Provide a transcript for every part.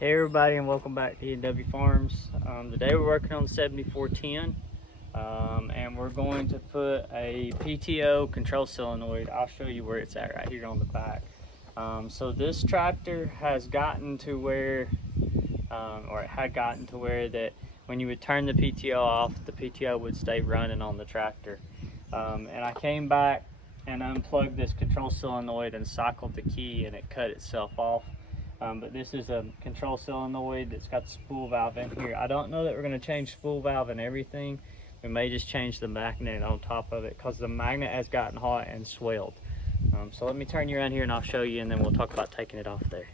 Hey everybody, and welcome back to E&W Farms. Today we're working on the 7410, and we're going to put a PTO control solenoid. I'll show you where it's at right here on the back. So this tractor has gotten to where, or it had gotten to where that when you would turn the PTO off, the PTO would stay running on the tractor. And I came back and unplugged this control solenoid and cycled the key, and it cut itself off. But this is a control solenoid that's got the spool valve in here. I don't know that we're going to change spool valve and everything. We may just change the magnet on top of it because the magnet has gotten hot and swelled. So let me turn you around here and I'll show you, and then we'll talk about taking it off there.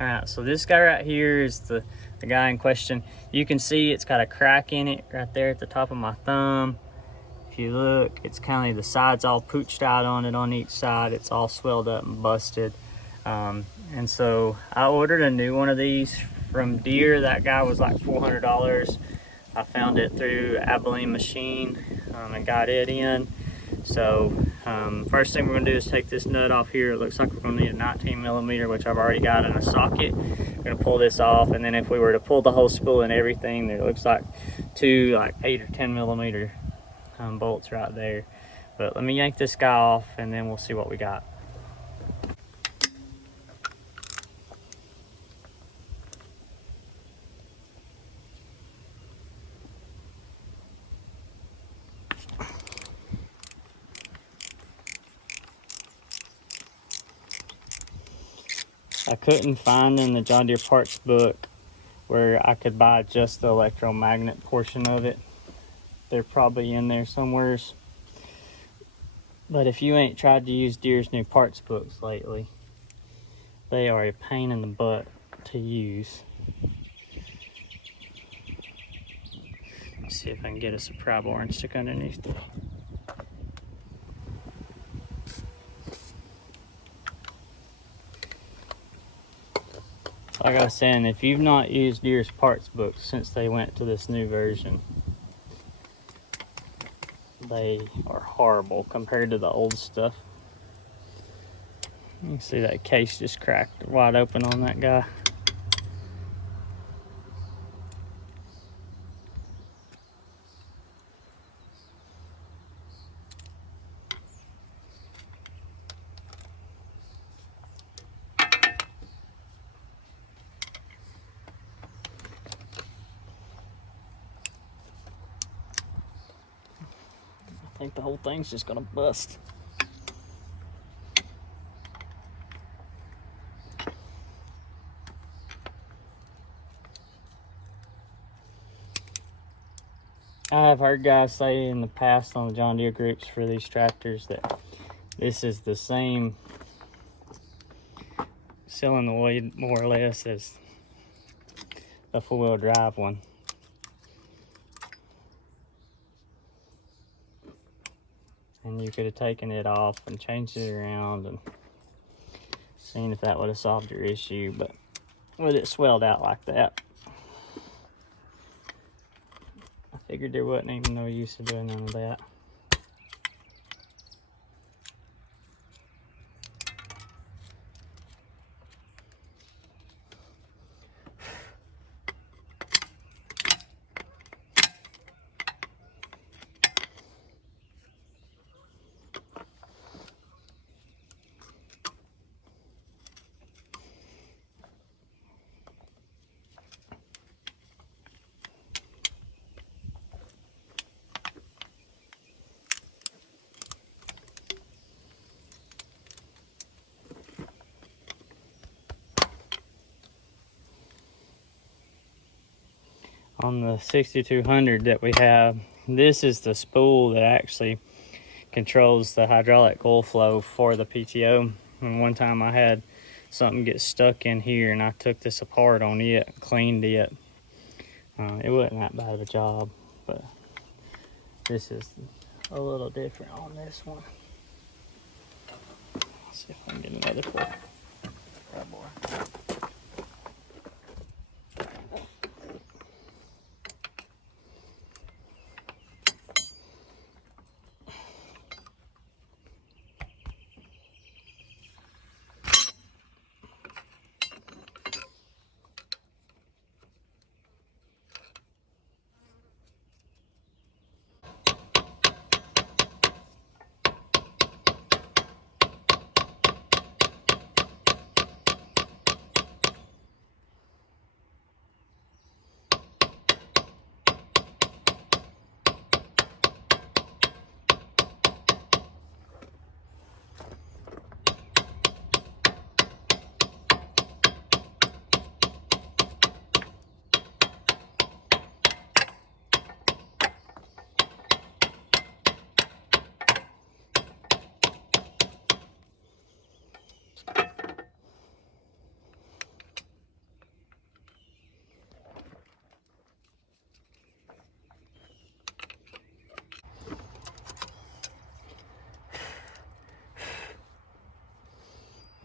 Alright, so this guy right here is the guy in question. You can see it's got a crack in it right there at the top of my thumb. If you look, it's kind of the sides all pooched out on it on each side. It's all swelled up and busted. And so I ordered a new one of these from Deere. That guy was like $400. I found it through Abilene Machine and got it in. So first thing we're going to do is take this nut off here. It looks like we're going to need a 19 millimeter, which I've already got in a socket. We're going to pull this off, and then if we were to pull the whole spool and everything, there looks like two 8 or 10 millimeter bolts right there. But let me yank this guy off and then we'll see what we got. I couldn't find in the John Deere parts book where I could buy just the electromagnet portion of it. They're probably in there somewheres. But if you ain't tried to use Deere's new parts books lately, they are a pain in the butt to use. Let's see if I can get us a pry bar and stick underneath it. Like I was saying, if you've not used Deere's parts books since they went to this new version, they are horrible compared to the old stuff. You can see that case just cracked wide open on that guy. I think the whole thing's just gonna bust. I have heard guys say in the past on the John Deere groups for these tractors that this is the same solenoid more or less as the four-wheel drive one. And you could have taken it off and changed it around and seen if that would have solved your issue, but with it swelled out like that, I figured there wasn't even no use of doing none of that. On the 6200 that we have, this is the spool that actually controls the hydraulic oil flow for the PTO. And one time I had something get stuck in here and I took this apart on it, cleaned it. It wasn't that bad of a job, but this is a little different on this one. Let's see if I can get another pull. Right, boy.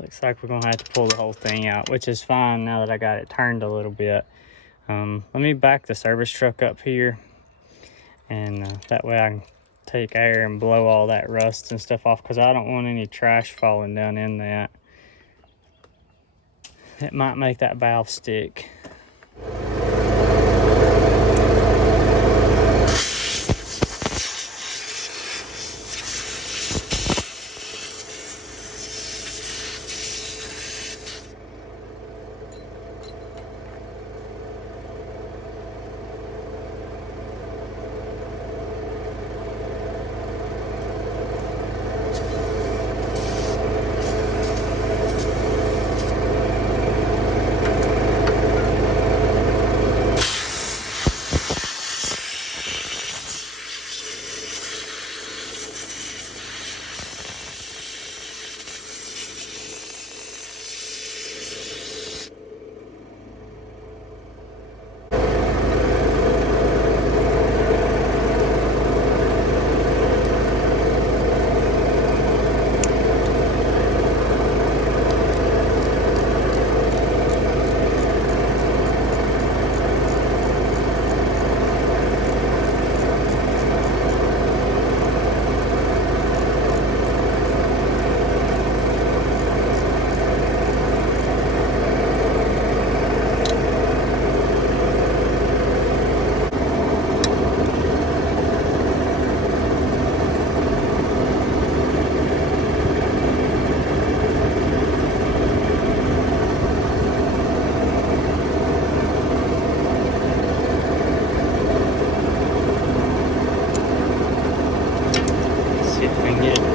Looks like we're gonna have to pull the whole thing out, which is fine now that I got it turned a little bit. Let me back the service truck up here, and that way I can take air and blow all that rust and stuff off, because I don't want any trash falling down in that. It might make that valve stick.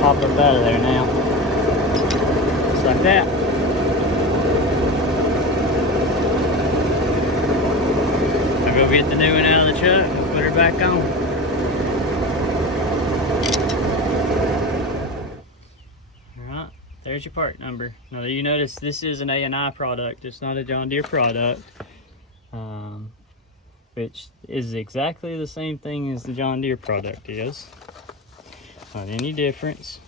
Pop up out of there now. Just like that. I'll go get the new one out of the truck and put her back on. Alright, there's your part number. Now you notice this is an A&I product, it's not a John Deere product. Which is exactly the same thing as the John Deere product is. Not any difference.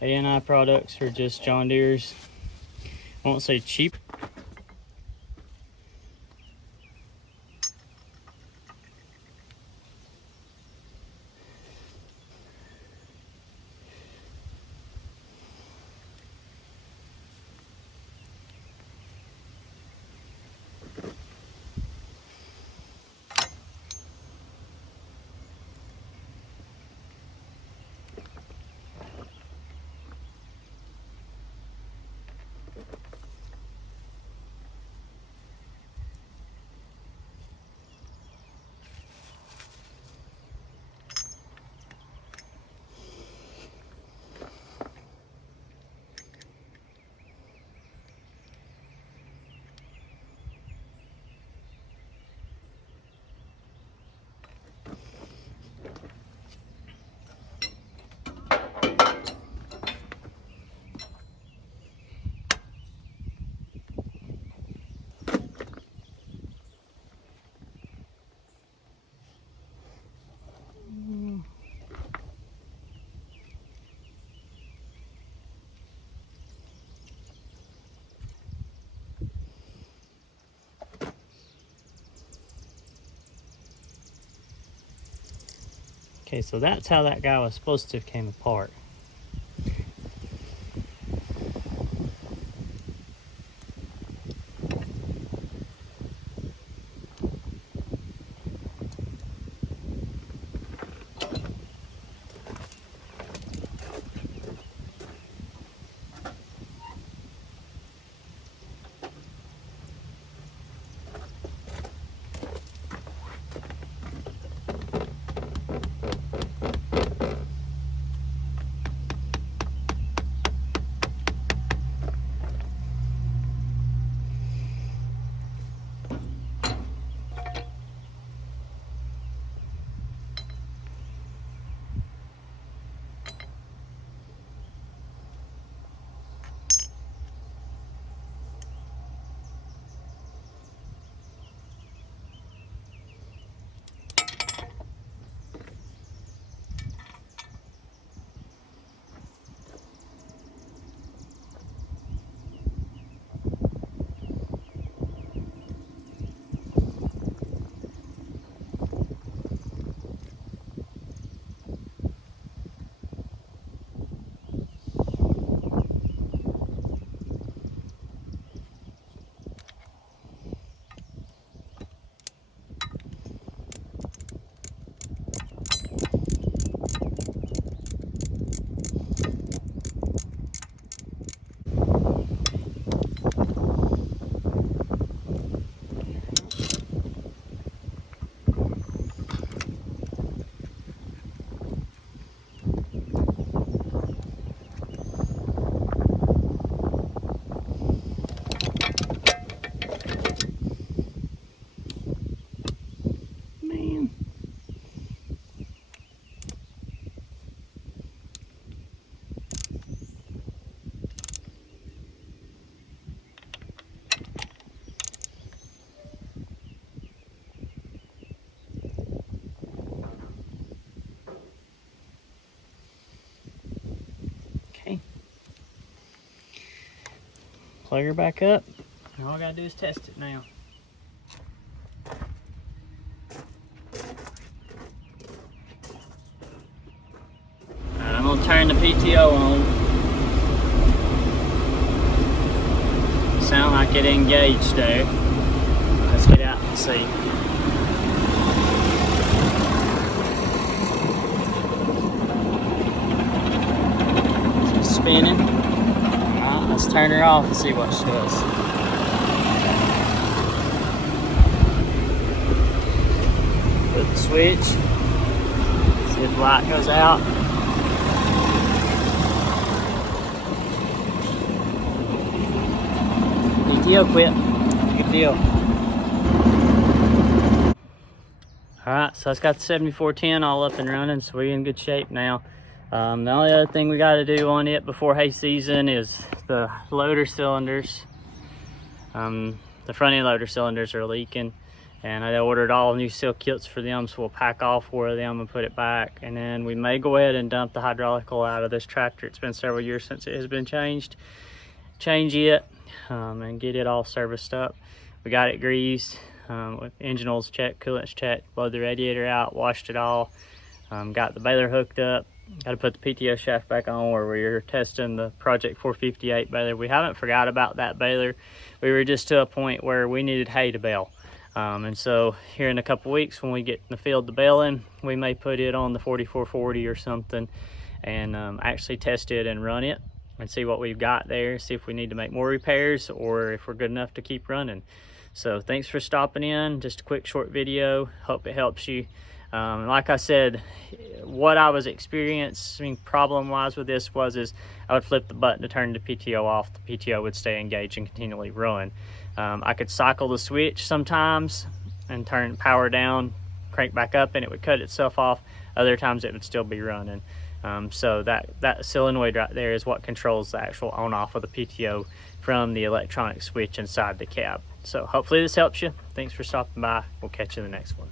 A&I products are just John Deere's, I won't say cheap. Okay, so that's how that guy was supposed to have came apart. Plug her back up. And all I gotta do is test it now. I'm gonna turn the PTO on. Sound like it engaged there. Let's get out and see. She's spinning. Alright, let's turn her off and see what she does. Put the switch. See if the light goes out. PTO quit. Good deal. Alright, so it's got the 7410 all up and running, so we're in good shape now. The only other thing we got to do on it before hay season is the loader cylinders. The front end loader cylinders are leaking, and I ordered all new seal kits for them, so we'll pack all 4 of them and put it back. And then we may go ahead and dump the hydraulic oil out of this tractor. It's been several years since it has been changed. Change it and get it all serviced up. We got it greased, with engine oils checked, coolants checked, blowed the radiator out, washed it all, got the baler hooked up. Got to put the PTO shaft back on where we were testing the Project 458 baler. We haven't forgot about that baler. We were just to a point where we needed hay to bale. And so here in a couple weeks when we get in the field to baling, we may put it on the 4440 or something and actually test it and run it and see what we've got there, see if we need to make more repairs or if we're good enough to keep running. So thanks for stopping in. Just a quick short video. Hope it helps you. Like I said, what I was experiencing problem-wise with this is I would flip the button to turn the PTO off. The PTO would stay engaged and continually run. I could cycle the switch sometimes and turn power down, crank back up, and it would cut itself off. Other times it would still be running. So that solenoid right there is what controls the actual on-off of the PTO from the electronic switch inside the cab. So hopefully this helps you. Thanks for stopping by. We'll catch you in the next one.